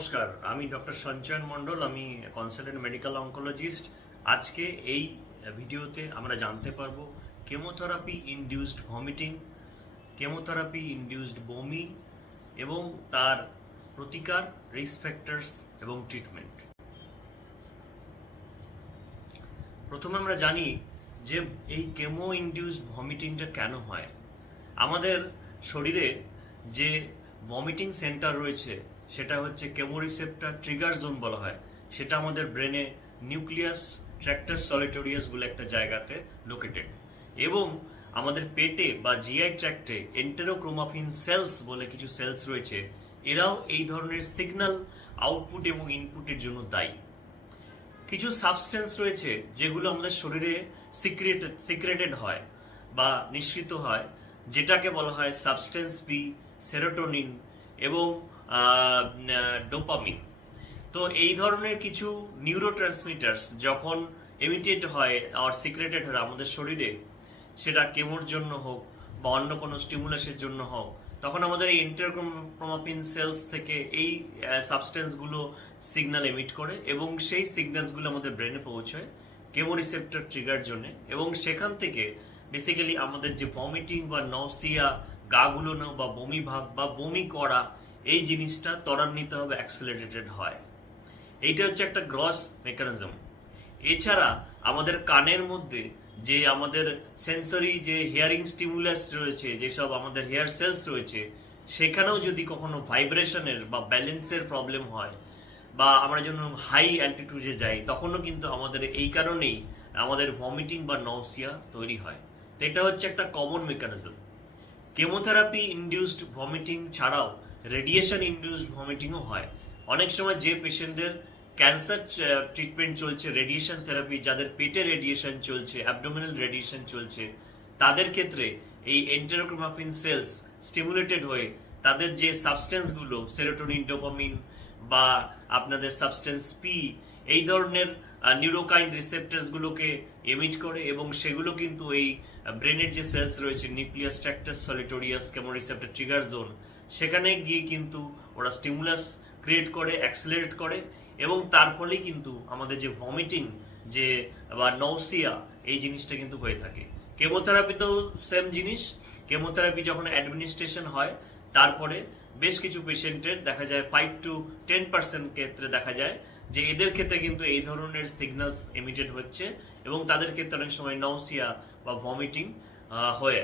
নমস্কার, আমি ডক্টর সঞ্চয়ন মণ্ডল। আমি কনসালটেন্ট মেডিকেল অনকোলজিস্ট। আজকে এই ভিডিওতে আমরা জানতে পারবো chemotherapy induced vomiting, chemotherapy induced বমি এবং তার প্রতিকার, রিস্ক ফ্যাক্টরস এবং ট্রিটমেন্ট। প্রথমে আমরা জানি যে এই কেমো ইনডিউসড ভমিটিংটা কেন হয়। আমাদের শরীরে যে ভমিটিং সেন্টার রয়েছে সেটা হচ্ছে কেমোরিসেপ্টর ট্রিগার জোন বলা হয়। সেটা আমাদের ব্রেনে নিউক্লিয়াস ট্র্যাক্টাস সলিটোরিয়াস বলে একটা জায়গাতে লোকেটেড, এবং আমাদের পেটে বা জিআই ট্র্যাক্টে এন্টেরোক্রোমাফিন সেলস বলে কিছু সেলস রয়েছে। এরাও এই ধরনের সিগন্যাল আউটপুট এবং ইনপুটের জন্য দায়ী। কিছু সাবস্টেন্স রয়েছে যেগুলো আমাদের শরীরে সিক্রেটেড হয় বা নিঃসৃত হয়, যেটাকে বলা হয় সাবস্টেন্স বি, সেরোটোনিন এবং ডোপামিন। তো এই ধরনের কিছু নিউরোট্রান্সমিটার্স যখন এমিটেড হয় আর সিক্রেটেড হয় আমাদের শরীরে, সেটা কেমোর জন্য হোক বা অন্য কোনো স্টিমুলাসের জন্য হোক, তখন আমাদের এই এন্টেরোক্রোমাফিন সেলস থেকে এই সাবস্টেন্সগুলো সিগন্যাল এমিট করে এবং সেই সিগন্যালসগুলো আমাদের ব্রেনে পৌঁছয় কেমোরিসেপ্টর ট্রিগার জন্য, এবং সেখান থেকে বেসিক্যালি আমাদের যে ভমিটিং বা নসিয়া, গা গুলোনো বা বমি ভাব বা বমি করা, এই জিনিসটা ত্বরান্বিত হবে, অ্যাক্সেলারেটেড হয়। এইটা হচ্ছে একটা গ্রস মেকানিজম। এছাড়া আমাদের কানের মধ্যে যে আমাদের সেন্সরি যে হিয়ারিং স্টিমুলাস রয়েছে, যেসব আমাদের হেয়ার সেলস রয়েছে, সেখানেও যদি কখনো ভাইব্রেশনের বা ব্যালেন্সের প্রবলেম হয় বা আমরা যখন হাই অ্যালটিটিউডে যাই, তখনও কিন্তু আমাদের এই কারণেই আমাদের ভমিটিং বা নসিয়া তৈরি হয়। তো এটা হচ্ছে একটা common mechanism. Chemotherapy induced vomiting ছাড়াও রেডিয়েশন ইনডিউসড ভমিটিংও হয়। অনেক সময় যে পেশেন্টদের ক্যান্সার ট্রিটমেন্ট চলছে, রেডিয়েশন থেরাপি, যাদের পেটে রেডিয়েশন চলছে, অ্যাবডোমিনাল রেডিয়েশন চলছে, তাদের ক্ষেত্রে এই এন্টেরোক্রোমাফিন সেলস স্টিমুলেটেড হয়ে তাদের যে সাবস্টেন্সগুলো সেরোটোনিন, ডোপামিন বা আপনাদের সাবস্টেন্স পি, এই ধরনের নিউরোকাইন রিসেপ্টরসগুলোকে এমিট করে, এবং সেগুলো কিন্তু এই ব্রেনের যে সেলস রয়েছে নিউক্লিয়াস ট্র্যাক্টাস সলিটোরিয়াস কেমোরিসেপ্টর ট্রিগার জোন, সেখানে গিয়ে কিন্তু ওরা স্টিমুলাস ক্রিয়েট করে, অ্যাক্সেলারেট করে, এবং তার ফলে কিন্তু আমাদের যে ভমিটিং যে বা নসিয়া, এই জিনিসটা কিন্তু হয়ে থাকে। কেমোথেরাপিতেও সেম জিনিস। কেমোথেরাপি যখন অ্যাডমিনিস্ট্রেশন হয়, তারপরে বেশ কিছু পেশেন্টের দেখা যায় 5-10% ক্ষেত্রে দেখা যায় যে এদের ক্ষেত্রে কিন্তু এই ধরনের সিগন্যালস এমিটেড হচ্ছে, এবং তাদের ক্ষেত্রে অনেক সময় নসিয়া বা ভমিটিং হয়।